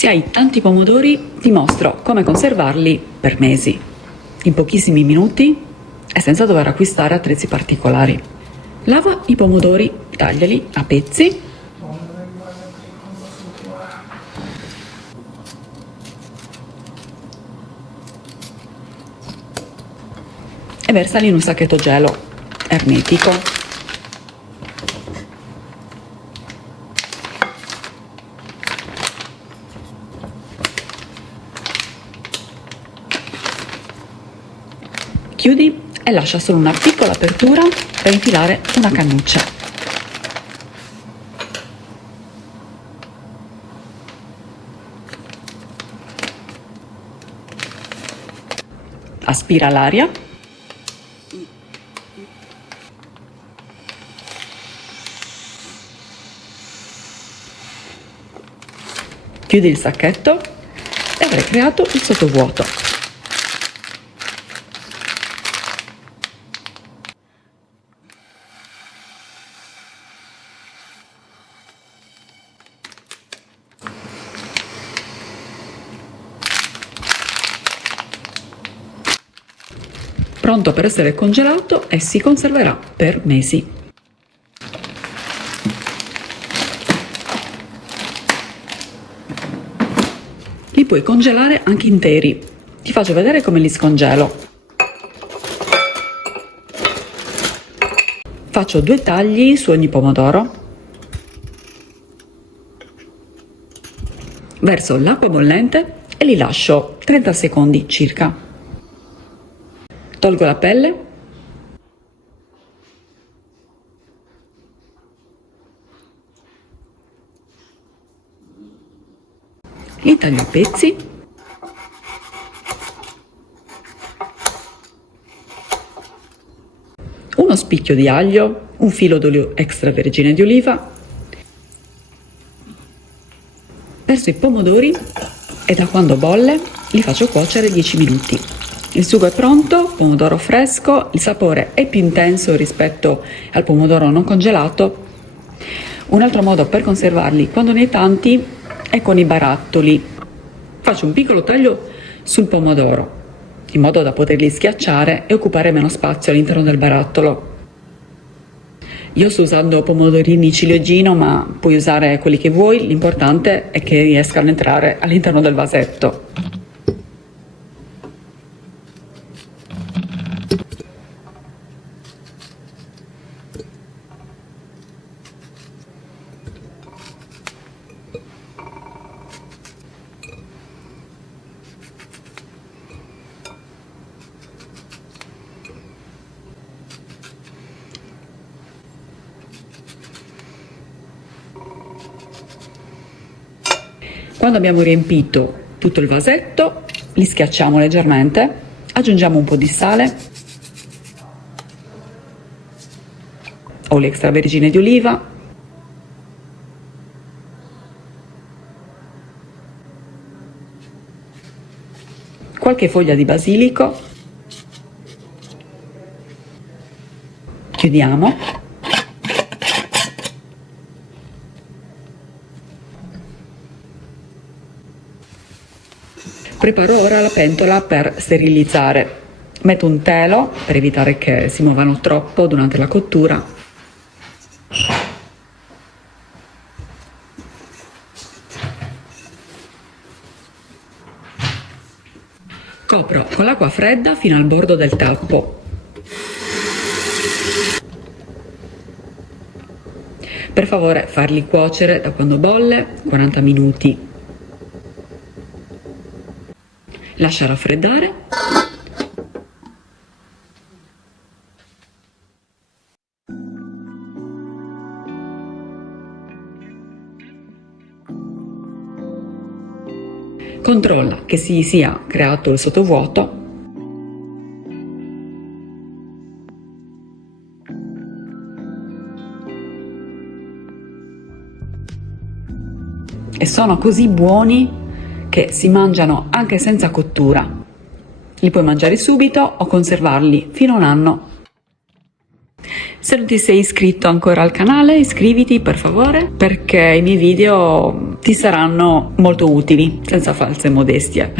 Se hai tanti pomodori, ti mostro come conservarli per mesi, in pochissimi minuti e senza dover acquistare attrezzi particolari. Lava i pomodori, tagliali a pezzi e versali in un sacchetto gelo ermetico. Chiudi e lascia solo una piccola apertura per infilare una cannuccia. Aspira l'aria. Chiudi il sacchetto e avrai creato il sottovuoto. Pronto per essere congelato e si conserverà per mesi. Li puoi congelare anche interi. Ti faccio vedere come li scongelo. Faccio 2 tagli su ogni pomodoro. Verso l'acqua bollente e li lascio 30 secondi circa. Tolgo la pelle, li taglio a pezzi, uno spicchio di aglio, un filo d'olio extravergine di oliva, verso i pomodori e da quando bolle li faccio cuocere 10 minuti. Il sugo è pronto, pomodoro fresco, il sapore è più intenso rispetto al pomodoro non congelato. Un altro modo per conservarli quando ne hai tanti è con i barattoli. Faccio un piccolo taglio sul pomodoro, in modo da poterli schiacciare e occupare meno spazio all'interno del barattolo. Io sto usando pomodorini ciliegino, ma puoi usare quelli che vuoi, l'importante è che riescano a entrare all'interno del vasetto. Quando abbiamo riempito tutto il vasetto, li schiacciamo leggermente, aggiungiamo un po' di sale, olio extravergine di oliva, qualche foglia di basilico, chiudiamo. Preparo ora la pentola per sterilizzare. Metto un telo per evitare che si muovano troppo durante la cottura. Copro con l'acqua fredda fino al bordo del tappo. Per favore farli cuocere da quando bolle 40 minuti. Lascia raffreddare. Controlla che si sia creato il sottovuoto. E sono così buoni che si mangiano anche senza cottura. Li puoi mangiare subito o conservarli fino a un anno. Se non ti sei iscritto ancora al canale, iscriviti per favore, perché i miei video ti saranno molto utili, senza false modestie.